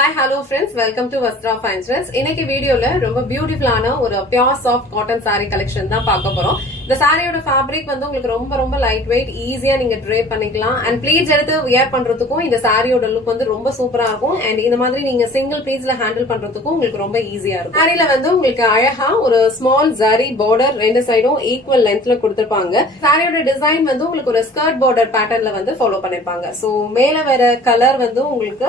Hi, hello friends. Welcome to Vastra Fine Threads. இன்னைக்கு வீடியோல ரொம்ப பியூட்டிஃபுல்லான ஒரு pure soft cotton saree collection தான் பார்க்க போறோம். இந்த சாரியோட ஃபேப்ரிக் வந்து உங்களுக்கு ரொம்ப லைட் வெயிட், ஈஸியா நீங்க ட்ரேப் பண்ணிக்கலாம். அண்ட் ப்ளீட்ஸ் எடுத்து வியர் பண்றதுக்கும் இந்த சாரியோட லுக் வந்து ரொம்ப சூப்பரா இருக்கும். அண்ட் இந்த மாதிரி நீங்க சிங்கிள் பீஸ்ல ஹேண்டில் பண்றதுக்கும் உங்களுக்கு ரொம்ப ஈஸியா இருக்கும். சாரியில வந்து உங்களுக்கு அழகா ஒரு ஸ்மால் ஜரி பார்டர் ரெண்டு சைடும் ஈக்குவல் லென்த்ல கொடுத்திருப்பாங்க. சாரியோட டிசைன் வந்து உங்களுக்கு ஒரு ஸ்கர்ட் பார்டர் பேட்டர்ன்ல வந்து ஃபாலோ பண்ணிருப்பாங்க. சோ மேல வர கலர் வந்து உங்களுக்கு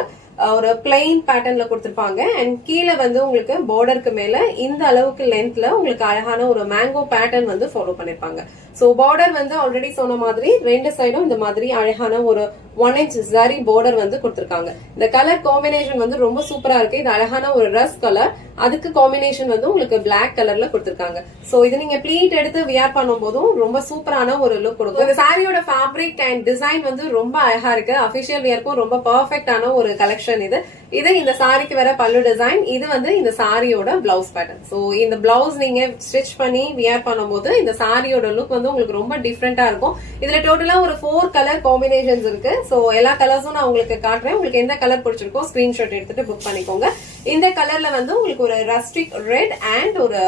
ஒரு பிளைன் பேட்டர்ன்ல கொடுத்திருப்பாங்க. அண்ட் கீழே வந்து உங்களுக்கு பார்டருக்கு மேல இந்த அளவுக்கு லென்த்ல உங்களுக்கு அழகான ஒரு மேங்கோ பேட்டர்ன் வந்து ஃபாலோ பண்ணிருப்பாங்க. சோ பார்டர் வந்து ஆல்ரெடி சொன்ன மாதிரி ரெண்டு சைடும் இந்த மாதிரி அழகான ஒரு 1 inch ஜரி பார்டர் வந்து கொடுத்திருக்காங்க. இந்த கலர் காம்பினேஷன் வந்து ரொம்ப சூப்பரா இருக்கு. இது அழகான ஒரு ரஸ்ட் கலர், அதுக்கு காம்பினேஷன் வந்து உங்களுக்கு பிளாக் கலர்ல கொடுத்திருக்காங்க. சோ இது நீங்க ப்ளீட் எடுத்து வியர் பண்ணும் போதும் ரொம்ப சூப்பரான ஒரு லுக் கொடுக்கும். இந்த சாரியோட ஃபேப்ரிக் அண்ட் டிசைன் வந்து ரொம்ப அழகா இருக்கு. அபிஷியல் வியர்க்கும் ரொம்ப பெர்ஃபெக்டான ஒரு கலெக்ஷன் இது இந்த சாரிக்கு வர பல்லு டிசைன், இது வந்து இந்த சாரியோட பிளவுஸ் பேட்டர்ன். சோ இந்த பிளவுஸ் நீங்க ஸ்டிச் பண்ணி வியர் பண்ணும்போது இந்த சாரியோட லுக் வந்து உங்களுக்கு ரொம்ப டிஃப்ரெண்டா இருக்கும். இதுல டோட்டலா ஒரு 4 கலர் காம்பினேஷன்ஸ் இருக்கு. சோ எல்லா கலர்ஸும் நான் உங்களுக்கு காட்டுறேன். உங்களுக்கு எந்த கலர் பிடிச்சிருக்கோ ஸ்கிரீன்ஷாட் எடுத்துட்டு புக் பண்ணிக்கோங்க. இந்த கலர்ல வந்து உங்களுக்கு ஒரு ரஸ்டிக் ரெட் அண்ட் ஒரு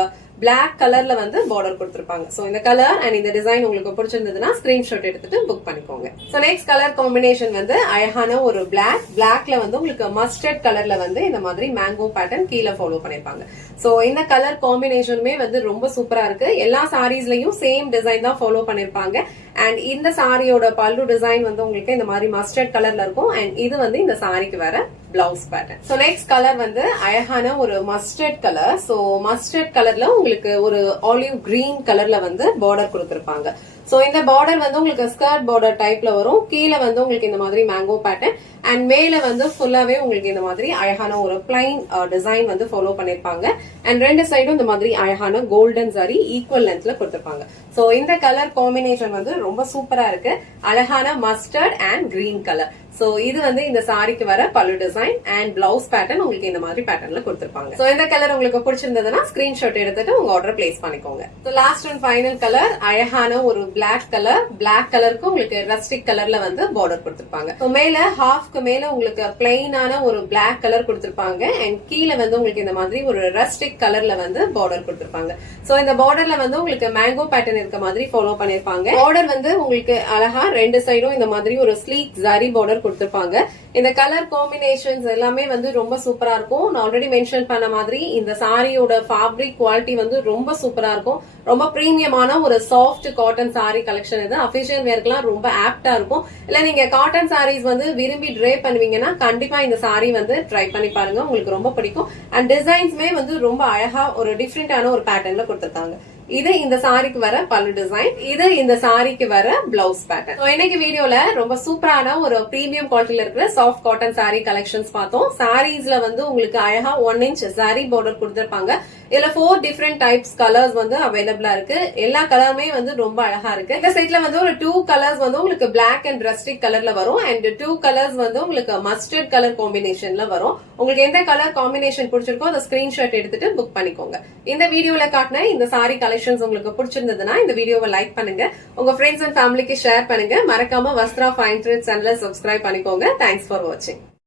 பிளாக் கலர்ல வந்து பார்டர் கொடுத்திருப்பாங்க. சோ இந்த கலர் அண்ட் இந்த டிசைன் உங்களுக்கு பிடிச்சிருந்ததுன்னா ஸ்கிரீன்ஷாட் எடுத்துட்டு புக் பண்ணிக்கோங்க. சோ நெக்ஸ்ட் கலர் காம்பினேஷன் வந்து அழகான ஒரு பிளாக்ல வந்து உங்களுக்கு மஸ்டர்ட் கலர்ல வந்து இந்த மாதிரி மேங்கோ பேட்டர்ன் கீழே ஃபாலோ பண்ணிருப்பாங்க. சோ இந்த கலர் காம்பினேஷனுமே வந்து ரொம்ப சூப்பரா இருக்கு. எல்லா சாரீஸ்லயும் சேம் டிசைன் தான் ஃபாலோ பண்ணிருப்பாங்க. அண்ட் இந்த சாரியோட பல்லு டிசைன் வந்து உங்களுக்கு இந்த மாதிரி மஸ்டர்ட் கலர்ல இருக்கும். அண்ட் இது வந்து இந்த சாரிக்கு வர blouse pattern. So next colour வந்து அழகான ஒரு மஸ்டர்ட் கலர். சோ மஸ்டர்ட் கலர்ல உங்களுக்கு ஒரு ஆலிவ் கிரீன் கலர்ல வந்து பார்டர் கொடுத்திருப்பாங்க. சோ இந்த பார்டர் வந்து உங்களுக்கு ஸ்கர்ட் பார்டர் டைப்ல வரும். கீழே வந்து உங்களுக்கு இந்த மாதிரி மேங்கோ பேட்டர்ன் அண்ட் மேல வந்து ஃபுல்லாவே உங்களுக்கு இந்த மாதிரி அழகான ஒரு பிளைன் டிசைன் வந்து ஃபாலோ பண்ணிருப்பாங்க. அண்ட் ரெண்டு சைடும் இந்த மாதிரி அழகான கோல்டன் சாரி ஈக்குவல் லென்த்ல கொடுத்திருப்பாங்க. சோ இந்த கலர் காம்பினேஷன் வந்து ரொம்ப சூப்பரா இருக்கு. அழகான mustard and green colour. So இது வந்து இந்த சாரிக்கு வர பல்லு டிசைன் அண்ட் பிளவுஸ் பேட்டர்ன் உங்களுக்கு இந்த மாதிரி பேட்டர்ன்ல கொடுத்திருப்பாங்க. சோ இந்த கலர் உங்களுக்கு பிடிச்சிருந்ததுன்னா ஸ்கிரீன்ஷாட் எடுத்துட்டு உங்க ஆர்டர் பிளேஸ் பண்ணிக்கோங்க. So last and final colour அழகான ஒரு பிளாக் கலர். பிளாக் கலருக்கு உங்களுக்கு ரஸ்டிக் கலர்ல வந்து பார்டர் கொடுத்திருப்பாங்க. சோ மேல ஹாஃப்க்கு மேல உங்களுக்கு பிளைனான ஒரு பிளாக் கலர் கொடுத்திருப்பாங்க. அண்ட் கீழே வந்து உங்களுக்கு இந்த மாதிரி ஒரு ரஸ்டிக் கலர்ல வந்து பார்டர் கொடுத்திருப்பாங்க. சோ இந்த பார்டர்ல வந்து உங்களுக்கு மேங்கோ பேட்டர்ன் இருக்க மாதிரி ஃபாலோ பண்ணிருப்பாங்க. பார்டர் வந்து உங்களுக்கு அழகா ரெண்டு சைடும் இந்த மாதிரி ஒரு ஸ்லீக் ஜரி பார்டர் கொடுத்திருப்பாங்க. இந்த கலர் காம்பினேஷன்ஸ் எல்லாமே வந்து ரொம்ப சூப்பரா இருக்கும். நான் ஆல்ரெடி மென்ஷன் பண்ண மாதிரி இந்த சாரியோட ஃபேப்ரிக் குவாலிட்டி வந்து ரொம்ப சூப்பரா இருக்கும். ரொம்ப பிரீமியமான ஒரு சாஃப்ட் காட்டன் சாரி கலெக்ஷன் இது. அபிஷியல் வேர்க்கெல்லாம் ரொம்ப ஆப்டா இருக்கும். இல்ல நீங்க காட்டன் சாரீஸ் வந்து விரும்பி ட்ரே பண்ணுவீங்கன்னா கண்டிப்பா இந்த சாரி வந்து ட்ரை பண்ணி பாருங்க, உங்களுக்கு ரொம்ப பிடிக்கும். அண்ட் டிசைன்ஸ்மே வந்து ரொம்ப அழகா ஒரு டிஃப்ரெண்டான ஒரு பேட்டர்ன்ல கொடுத்திருக்காங்க. இது இந்த சாரிக்கு வர பல்லு டிசைன், இது இந்த சாரிக்கு வர பிளவுஸ் பேட்டர்ன். இன்னைக்கு வீடியோல ரொம்ப சூப்பரான ஒரு பிரீமியம் குவாலிட்டியில இருக்கிற சாஃப்ட் காட்டன் சாரி கலெக்ஷன்ஸ் பார்த்தோம். சாரீஸ்ல வந்து உங்களுக்கு அழகா 1 inch சாரி பார்டர் கொடுத்திருப்பாங்க. இதுல 4 டிஃபரெண்ட் டைப்ஸ் கலர்ஸ் வந்து அவைலபிளா இருக்கு. எல்லா கலருமே வந்து ரொம்ப அழகா இருக்கு. இந்த சைட்ல வந்து ஒரு 2 கலர்ஸ் வந்து உங்களுக்கு பிளாக் அண்ட் ரஸ்டிக் கலர்ல வரும். அண்ட் 2 கலர்ஸ் வந்து உங்களுக்கு மஸ்டர்ட் கலர் காம்பினேஷன்ல வரும். உங்களுக்கு எந்த கலர் காம்பினேஷன் பிடிச்சிருக்கோ அதை ஸ்கிரீன்ஷாட் எடுத்துட்டு புக் பண்ணிக்கோங்க. இந்த வீடியோல காட்டின இந்த சாரி கலெக்ஷன்ஸ் உங்களுக்கு பிடிச்சிருந்ததுன்னா இந்த வீடியோவை லைக் பண்ணுங்க, உங்க ஃப்ரெண்ட்ஸ் அண்ட் ஃபேமிலிக்கு ஷேர் பண்ணுங்க. மறக்காம வஸ்த்ரா ஃபைன் த்ரெட்ஸ் சேனலை சப்ஸ்கிரைப் பண்ணிக்கோங்க. தேங்க்ஸ் ஃபார் வாட்சிங்.